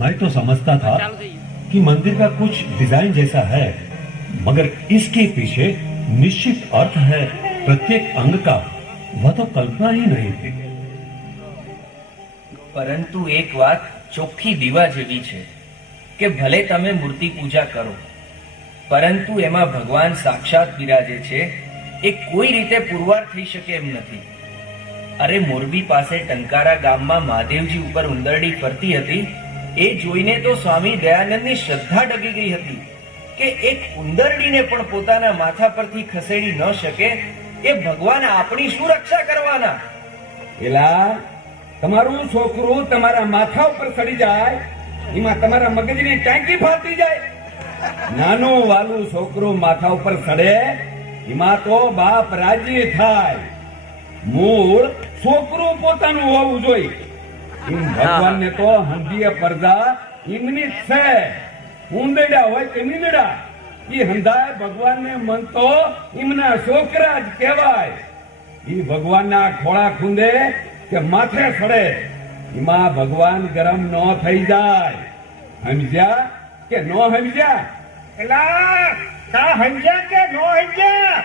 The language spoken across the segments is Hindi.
मैं तो समझता था कि मंदिर का कुछ डिजाइन जैसा है, मगर इसके पीछे निश्चित अर्थ है प्रत्येक अंग का। वह तो कल्पना ही नहीं थी। પરંતુ એક વાત ચોખ્ખી દીવા જેવી છે કે ભલે તમે મૂર્તિ પૂજા કરો, પરંતુ એમાં ભગવાન સાક્ષાત બિરાજે છે એ કોઈ રીતે પુરવાર થઈ શકે એમ નથી. અરે મોરબી પાસે ટંકારા ગામમાં મહાદેવજી ઉપર ઉંદરડી ફરતી હતી, એ જોઈને તો સ્વામી દયાનંદની શ્રદ્ધા ડગી ગઈ હતી કે એક ઉંદરડીને પણ પોતાના માથા પરથી ખસેડી ન શકે એ ભગવાન આપણી શું રક્ષા કરવાના? એલા તમારું છોકરું તમારા માથા ઉપર ચડી જાય, એમાં તમારા મગજની ટાંકી ફાટી જાય. નાનું વાલું છોકરું માથા ઉપર ચડે એમાં તો બાપ રાજી થાય. મૂળ છોકરું પોતાનું હોવું જોઈએ. એમ ભગવાનને તો હંધીએ પડદા એમની જ છે. ઉંદરડા હોય કે મીંદડા, એ હંધાય ભગવાનને મન તો એમના છોકરા જ કહેવાય. એ ભગવાનના ખોળા ખૂંદે કે માથે ચડે એમાં ભગવાન ગરમ ન થઈ જાય. સમજ્યા કે ન સમજ્યા? એલા કા સમજ્યા કે નો સમજ્યા?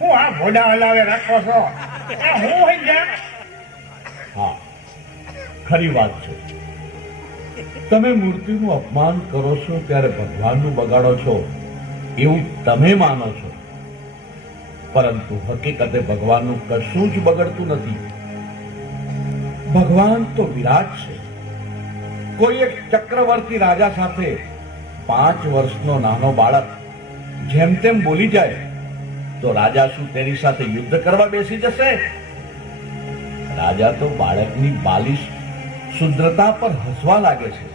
હું આ ભોડા હલાવે રાખો છો, આ હું સમજ્યા? હા, ખરી વાત છે. તમે મૂર્તિનું અપમાન કરો છો ત્યારે ભગવાનનું બગાડો છો એવું તમે માનો છો, પરંતુ હકીકતે ભગવાનનું કશું જ બગડતું નથી. ભગવાન તો વિરાટ છે. કોઈ એક ચક્રવર્તી રાજા સાથે 5 વર્ષનો નાનો બાળક જેમ તેમ બોલી જાય તો રાજા શું તેની સાથે યુદ્ધ કરવા બેસી જશે? રાજા તો બાળકની બાલિશ શુદ્ધતા પર હસવા લાગે છે.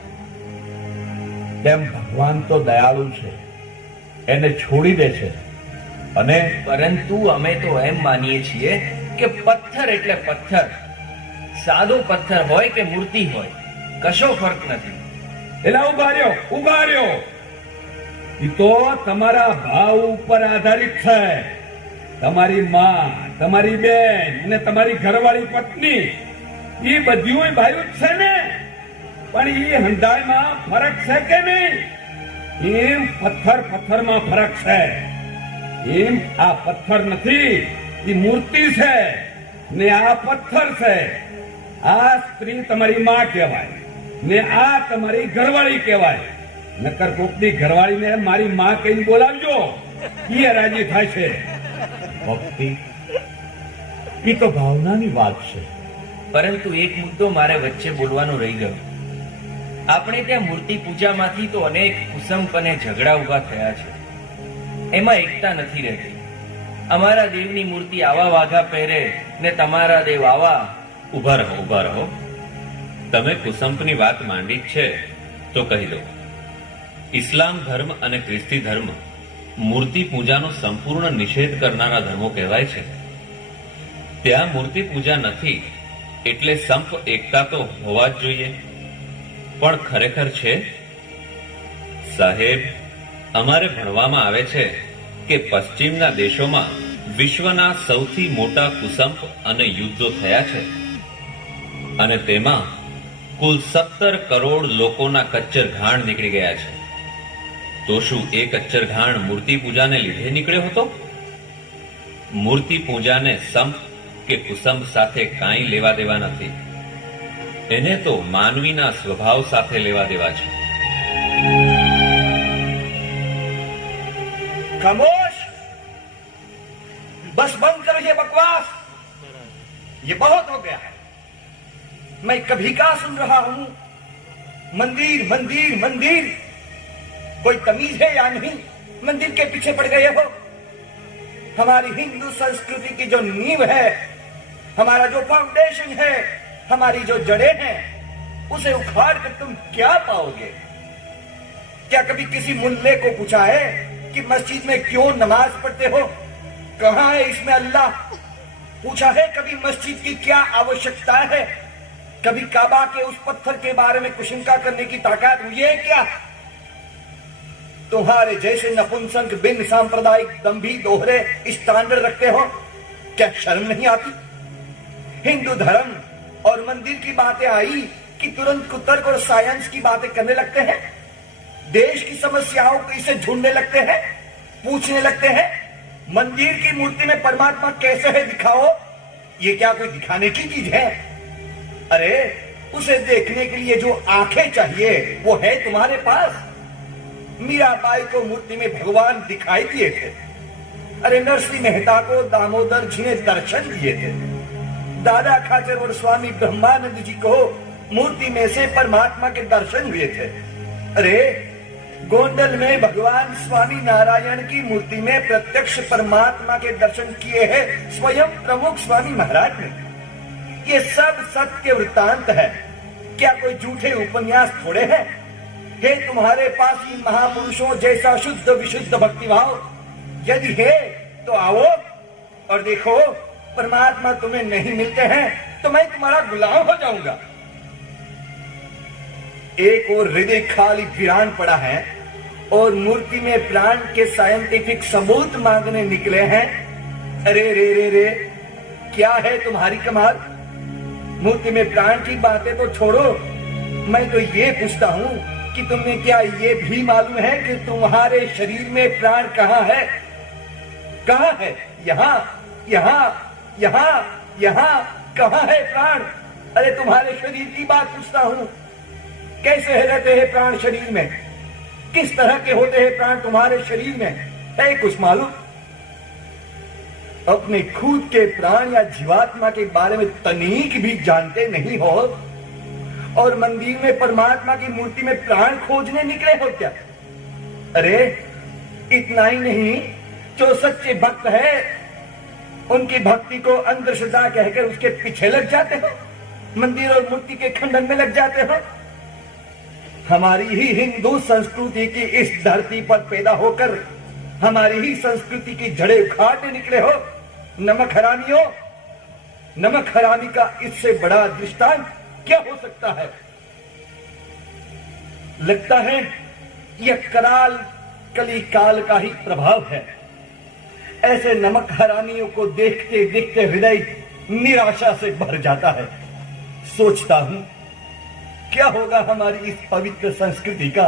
તેમ ભગવાન તો દયાળુ છે, એને છોડી દે છે. અને પરંતુ અમે તો એમ માનીએ છીએ કે પથ્થર એટલે પથ્થર, સાદો પથ્થર હોય કે મૂર્તિ હોય, કશો ફરક નથી. એલા ઉભા રહ્યો. એ તો તમારા ભાવ ઉપર આધારિત છે. તમારી માં, તમારી બેન અને તમારી ઘરવાળી પત્ની એ બધું ભાઈ જ છે ને, પણ એ હંધાઈમાં ફરક છે કે નહીં? એમ પથ્થરમાં ફરક છે. એમ આ પથ્થર નથી, એ મૂર્તિ છે ને આ પથ્થર છે. આ સ્ત્રી તમારી માં કહેવાય ને આ તમારી ઘરવાળી કહેવાય. નકર કોકની ઘરવાળીને મારી માં કહીને બોલાવજો, એ રાજી થાય છે. ભક્તિ એ તો ભાવનાની વાત છે. પરંતુ એક મુદ્દો મારે વચ્ચે બોલવાનો રહી ગયો. આપણે ત્યાં મૂર્તિ પૂજામાંથી તો અનેક કુસંપ અને ઝઘડા ઉભા થયા છે. એમાં એકતા નથી રહેતી. અમારા દેવની મૂર્તિ આવા વાઘા પહેરે ને તમારા દેવ આવા. ઉભા રહો. તમે કુસંપની વાત માંડી જ છે તો કહી દો. ઇસ્લામ ધર્મ અને ખ્રિસ્તી ધર્મ મૂર્તિ પૂજાનો સંપૂર્ણ નિષેધ કરનારા ધર્મો કહેવાય છે. ત્યાં મૂર્તિ પૂજા નથી એટલે સંપ એકતા તો હોવા જ જોઈએ. પણ ખરેખર છે? સાહેબ, અમારે ભણવામાં આવે છે કે પશ્ચિમના દેશોમાં વિશ્વના સૌથી મોટા કુસંપ અને યુદ્ધો થયા છે, અને તેમાં કુલ 17 કરોડ લોકોના કચ્ચર ઘાણ નીકળી ગયા છે. તો શું એ કચ્ચર ઘાણ મૂર્તિ પૂજાને લીધે નીકળ્યો હતો? મૂર્તિ પૂજાને સંપ કે કુસંપ સાથે કાંઈ લેવા દેવા નથી. એને તો માનવીના સ્વભાવ સાથે લેવા દેવા છે. खामोश, बस बंद करो ये बकवास. ये बहुत हो गया है. मैं कभी का सुन रहा हूं मंदिर मंदिर मंदिर. कोई तमीज है या नहीं? मंदिर के पीछे पड़ गए हो. हमारी हिंदू संस्कृति की जो नींव है, हमारा जो फाउंडेशन है, हमारी जो जड़ें हैं, उसे उखाड़ कर तुम क्या पाओगे? क्या कभी किसी मुल्ले को पूछा है कि मस्जिद में क्यों नमाज पढ़ते हो? कहां है इसमें अल्लाह? पूछा है कभी मस्जिद की क्या आवश्यकता है? कभी काबा के उस पत्थर के बारे में कुशंका करने की ताकत हुई है क्या? तुम्हारे जैसे नपुंसक बिन सांप्रदायिक दंभी दोहरे स्टैंडर्ड रखते हो, क्या शर्म नहीं आती? हिंदू धर्म और मंदिर की बातें आई कि तुरंत कुतर्क और साइंस की बातें करने लगते हैं, देश की समस्याओं को इसे ढूंढने लगते हैं, पूछने लगते हैं मंदिर की मूर्ति में परमात्मा कैसे है दिखाओ। ये क्या कोई दिखाने की चीज है? अरे उसे देखने के लिए जो आंखें चाहिए वो है तुम्हारे पास। मीराबाई को मूर्ति में भगवान दिखाई दिए थे। अरे नरसिंह मेहता को दामोदर जी ने दर्शन दिए थे। दादा खाचर और स्वामी ब्रह्मानंद जी को मूर्ति में से परमात्मा के दर्शन हुए थे। अरे गोंडल में भगवान स्वामी नारायण की मूर्ति में प्रत्यक्ष परमात्मा के दर्शन किए हैं स्वयं प्रमुख स्वामी महाराज ने। ये सब सत्य वृत्तांत है, क्या कोई झूठे उपन्यास थोड़े हैं? हे तुम्हारे पास इन महापुरुषों जैसा शुद्ध विशुद्ध भक्तिभाव यदि है तो आओ और देखो, परमात्मा तुम्हें नहीं मिलते हैं तो मैं तुम्हारा गुलाम हो जाऊंगा। एक और हृदय खाली वीरान पड़ा है और मूर्ति में प्राण के साइंटिफिक सबूत मांगने निकले हैं। अरे रे रे रे, क्या है तुम्हारी कमाल? मूर्ति में प्राण की बातें तो छोड़ो, मैं तो ये पूछता हूं कि तुम्हें क्या ये भी मालूम है कि तुम्हारे शरीर में प्राण कहाँ है? कहाँ है? यहाँ यहाँ यहाँ यहाँ कहाँ है प्राण? अरे तुम्हारे शरीर की बात पूछता हूं, कैसे रहते हैं प्राण शरीर में? किस तरह के होते हैं प्राण तुम्हारे शरीर में? है कुछ मालूम? अपने खुद के प्राण या जीवात्मा के बारे में तनीक भी जानते नहीं हो और मंदिर में परमात्मा की मूर्ति में प्राण खोजने निकले हो क्या? अरे इतना ही नहीं, जो सच्चे भक्त है उनकी भक्ति को अंधश्रद्धा कहकर उसके पीछे लग जाते हो, मंदिर और मूर्ति के खंडन में लग जाते हो। हमारी ही हिंदू संस्कृति की इस धरती पर पैदा होकर हमारी ही संस्कृति की जड़ें उखाड़ने निकले हो। नमक हरामियों, नमक हरामी का इससे बड़ा दृष्टांत क्या हो सकता है? लगता है यह कराल कली काल का ही प्रभाव है। ऐसे नमक हरामियों को देखते देखते हृदय निराशा से भर जाता है। सोचता हूं क्या होगा हमारी इस पवित्र संस्कृति का,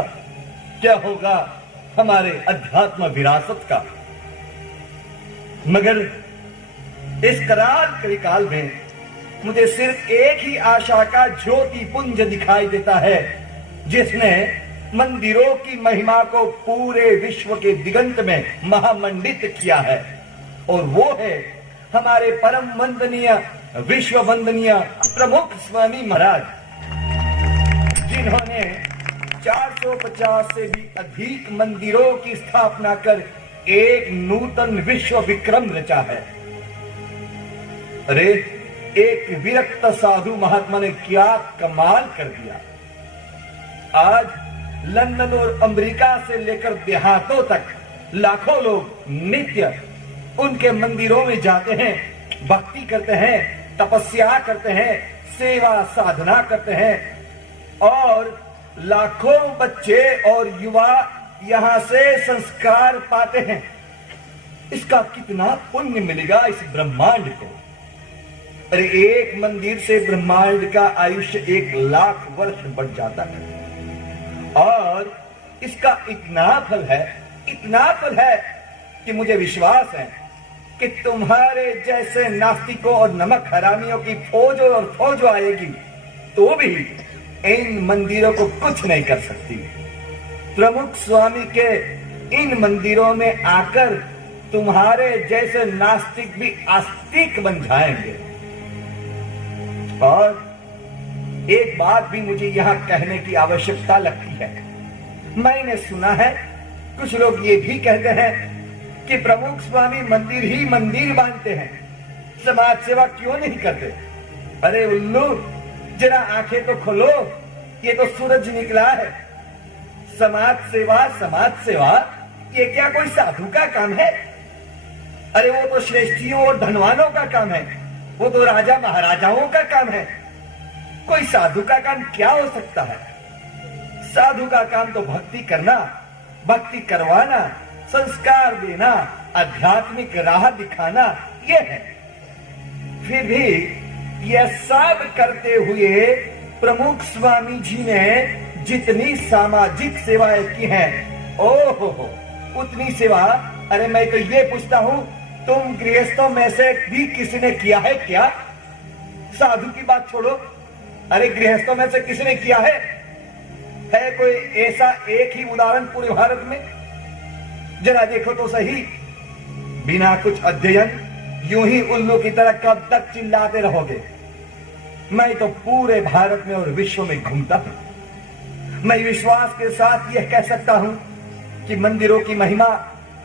क्या होगा हमारे अध्यात्म विरासत का। मगर इस कराल कलिकाल में मुझे सिर्फ एक ही आशा का ज्योति पुंज दिखाई देता है, जिसने मंदिरों की महिमा को पूरे विश्व के दिगंत में महामंडित किया है, और वो है हमारे परम वंदनीय विश्व वंदनीय प्रमुख स्वामी महाराज, जिन्होंने 450 से भी अधिक मंदिरों की स्थापना कर एक नूतन विश्व विक्रम रचा है। अरे एक विरक्त साधु महात्मा ने क्या कमाल कर दिया। आज लंदन और अमेरिका से लेकर देहातों तक लाखों लोग नित्य उनके मंदिरों में जाते हैं, भक्ति करते हैं, तपस्या करते हैं, सेवा साधना करते हैं, और लाखों बच्चे और युवा यहां से संस्कार पाते हैं। इसका कितना पुण्य मिलेगा इस ब्रह्मांड को। अरे एक मंदिर से ब्रह्मांड का आयुष्य 1 लाख वर्ष बढ़ जाता है, और इसका इतना फल है कि मुझे विश्वास है कि तुम्हारे जैसे नास्तिकों और नमक हरामियों की फौज आएगी तो भी इन मंदिरों को कुछ नहीं कर सकती। प्रमुख स्वामी के इन मंदिरों में आकर तुम्हारे जैसे नास्तिक भी आस्तिक बन जाएंगे। और एक बात भी मुझे यहाँ कहने की आवश्यकता लगती है। मैंने सुना है कुछ लोग ये भी कहते हैं कि प्रमुख स्वामी मंदिर ही मंदिर बांधते हैं, समाज सेवा क्यों नहीं करते। अरे उल्लू, जरा आंखें तो खोलो, ये तो सूरज निकला है। समाज सेवा ये क्या कोई साधु का काम है? अरे वो तो श्रेष्ठियों और धनवानों का काम है, वो तो राजा महाराजाओं का काम है। कोई साधु का काम क्या हो सकता है? साधु का काम तो भक्ति करना, भक्ति करवाना, संस्कार देना, आध्यात्मिक राह दिखाना, ये है। फिर भी यह सब करते हुए प्रमुख स्वामी जी ने जितनी सामाजिक सेवाएं की हैं, ओहो उतनी सेवा, अरे मैं तो ये पूछता हूँ, तुम गृहस्थों में से भी किसी ने किया है क्या? साधु की बात छोड़ो, अरे गृहस्थों में से किसी ने किया है कोई ऐसा एक ही उदाहरण पूरे भारत में? जरा देखो तो सही। बिना कुछ अध्ययन यूं ही उल्लू की तरह कब तक चिल्लाते रहोगे? मैं तो पूरे भारत में और विश्व में घूमता हूं। मैं विश्वास के साथ यह कह सकता हूं कि मंदिरों की महिमा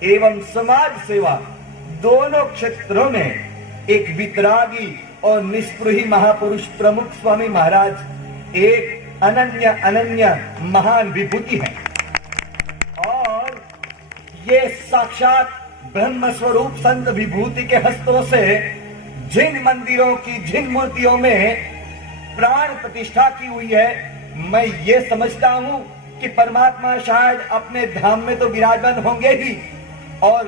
एवं समाज सेवा दोनों क्षेत्रों में एक वितरागी और निष्पृही महापुरुष प्रमुख स्वामी महाराज एक अनन्य महान विभूति है। और ये साक्षात ब्रह्म स्वरूप संत विभूति के हस्तों से जिन मंदिरों की जिन मूर्तियों में प्राण प्रतिष्ठा की हुई है, मैं ये समझता हूं कि परमात्मा शायद अपने धाम में तो विराजमान होंगे ही, और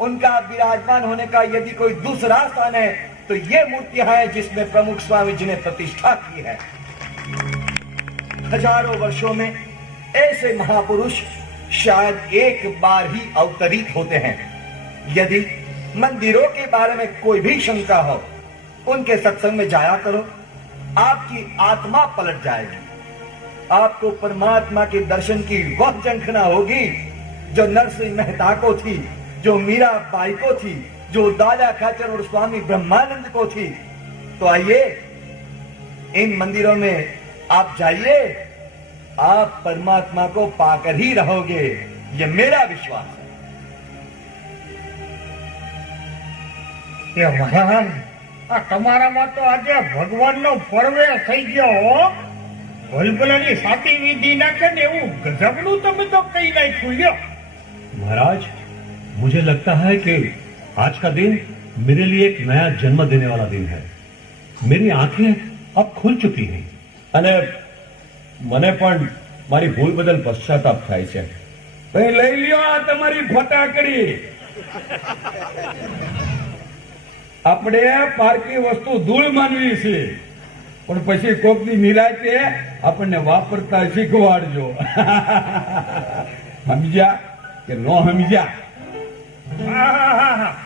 उनका विराजमान होने का यदि कोई दूसरा स्थान है तो ये मूर्तियां हैं जिसमें प्रमुख स्वामी जी ने प्रतिष्ठा की है। हजारों वर्षों में ऐसे महापुरुष शायद एक बार ही अवतरित होते हैं। यदि मंदिरों के बारे में कोई भी शंका हो, उनके सत्संग में जाया करो, आपकी आत्मा पलट जाएगी। आपको परमात्मा के दर्शन की वह झंखना होगी जो नरसिंह मेहता को थी, जो मीरा बाई को थी, जो दादा खाचर और स्वामी ब्रह्मानंद को थी। तो आइए इन मंदिरों में आप जाइए, आप परमात्मा को पाकर ही रहोगे, यह मेरा विश्वास है। એ મહારાજ, આ તમારામાં તો આજે ભગવાનનો પ્રવેશ થઈ ગયો હો. ભલભલાની સાતી વિધિ નાખે ને એવું ગજબનું તમે તો કઈ નાખ્યું લ્યો. महाराज, मुझे लगता है कि आज का दिन मेरे लिए एक नया जन्म देने वाला दिन है। मेरी आंखें अब खुल चुकी हैं। અને મને પણ મારી ભૂલ બદલ પશ્ચાતાપ થાય છે. ભાઈ લઈ લ્યો આ તમારી ફટાકડી. આપણે પારકી વસ્તુ ધૂળ માનવી છે, પણ પછી કોકની નિરાતે આપણને વાપરતા શીખવાડજો. સમજ્યા કે નો સમજ્યા?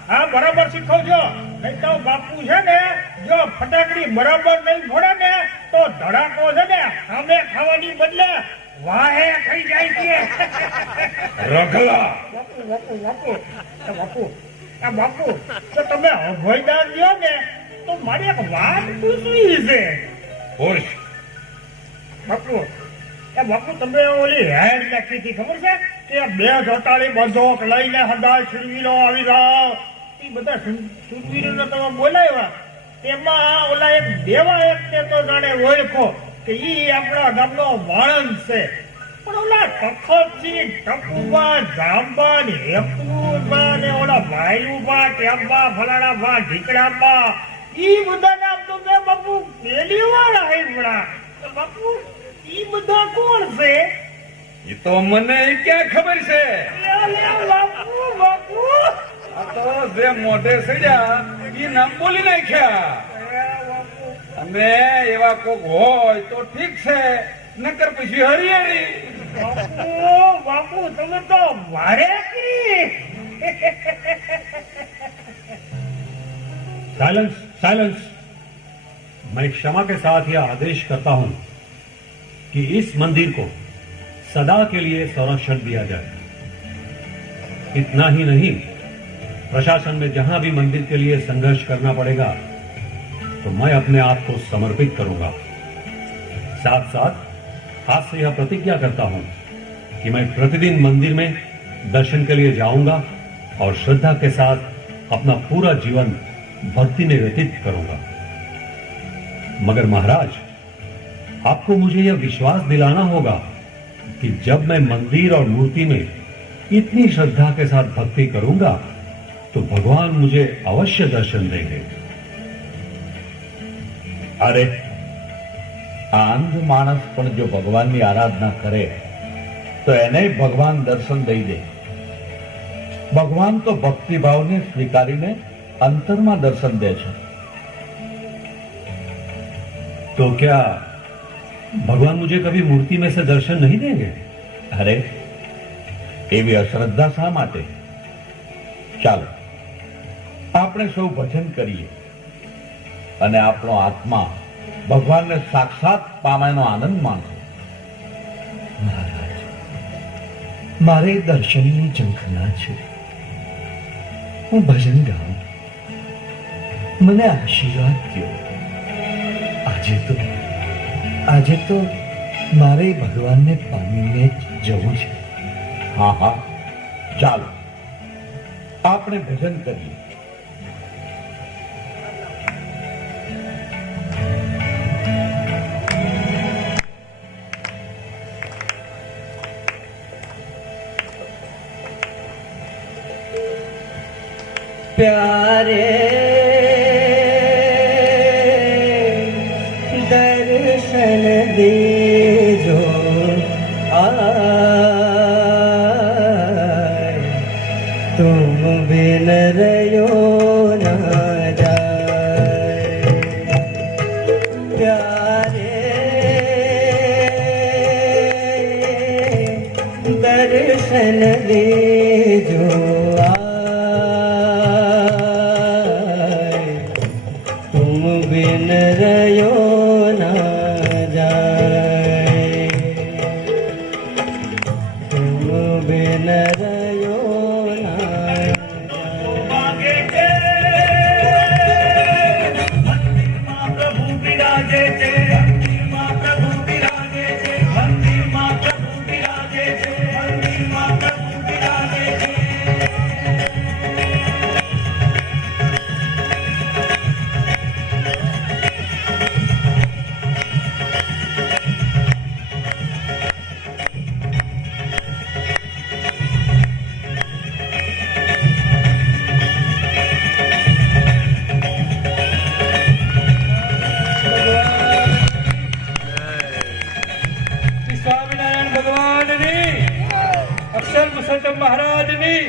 હા બરાબર શીખવજો. નહીં તો બાપુ છે ને, જો ફટાકડી બરાબર નહીં ફોડે ને તો ધડાકો છે ને અમે ખાવાની બદલે વાહે થઈ જાય છે. રખલા બાપુ બાપુ બાપુ બાપુ બાપુ, તો તમે અભયદાન લ્યો ને તો મારી એક વાત પૂછવી છે. ખુશ બાપુ બાપુ, તમે ઓલી હેડ લખી હતી ખબર છે કે 2 જોટાળી બંધોક લઈને હદાય સુરવીરો આવી જાઓ, એ બધા સુરવીરોને તમે બોલાવ્યા. તેમાં ઓલા એક દેવા એકને તો જાણે ઓળખો કે ઈ આપણા ગામનો માણસ છે, પણ ઓલા તખતસિંહ, ટપુબા, જાંબા ને હેપુબા ને ઓલા ભાઈલુબા, ટેબા, ફલાણાબા, ઢીકડાબા, ઈ બધા નામ તો મેં બાપુ પહેલી વાર સાંભળ્યા. તો બાપુ ઈ બધા કોણ છે? એ તો મને ક્યાં ખબર છે? બાપુ બાપુ આ તો જે મોઢે સડ્યા એ નામ બોલી નાખ્યા. અને એવા કોક હોય તો ઠીક છે, નકર પછી હરિયાળી. બાપુ બાપુ, તમે તો વારે કરી. Silence, silence. मैं क्षमा के साथ यह आदेश करता हूं कि इस मंदिर को सदा के लिए संरक्षण दिया जाए। इतना ही नहीं, प्रशासन में जहां भी मंदिर के लिए संघर्ष करना पड़ेगा तो मैं अपने आप को समर्पित करूंगा। साथ साथ आज से यह प्रतिज्ञा करता हूं कि मैं प्रतिदिन मंदिर में दर्शन के लिए जाऊंगा और श्रद्धा के साथ अपना पूरा जीवन भक्ति में व्यतीत करूंगा। मगर महाराज, आपको मुझे यह विश्वास दिलाना होगा कि जब मैं मंदिर और मूर्ति में इतनी श्रद्धा के साथ भक्ति करूंगा तो भगवान मुझे अवश्य दर्शन देंगे। अरे આ અંધ માણસ પણ જો ભગવાનની આરાધના કરે તો એને ભગવાન દર્શન દઈ દે. ભગવાન તો ભક્તિભાવને સ્વીકારીને અંતરમાં દર્શન દે છે. तो क्या भगवान मुझे कभी मूर्ति में से दर्शन नहीं देंगे? अरे એવી અશ્રદ્ધા શા માટે? ચાલો આપણે સૌ ભજન કરીએ અને આપણો આત્મા ભગવાનને સાક્ષાત પામવાનો આનંદ માણશે. મારે દર્શનની ઝંખના છે. હું ભજન ગાઉં, મને આશીર્વાદ દો. આજે તો મારે ભગવાનને પામીને જ જવું છે. હા હા, ચાલો આપણે ભજન કરીએ. प्यारे दर्शन दीजो आए, तुम बिन रयो ना जाए. प्यारे दर्शन दीजो बिन रयो ना जाए, तुम बिन रयो ना प्रभु विराजे छे, मंदिर में प्रभु विराजे छे, मंदिर में प्रभु विराजे छे, मंदिर में प्रभु विराजे छे. સ્વામિનારાયણ ભગવાનની, અક્ષર પુરુષોત્તમ મહારાજની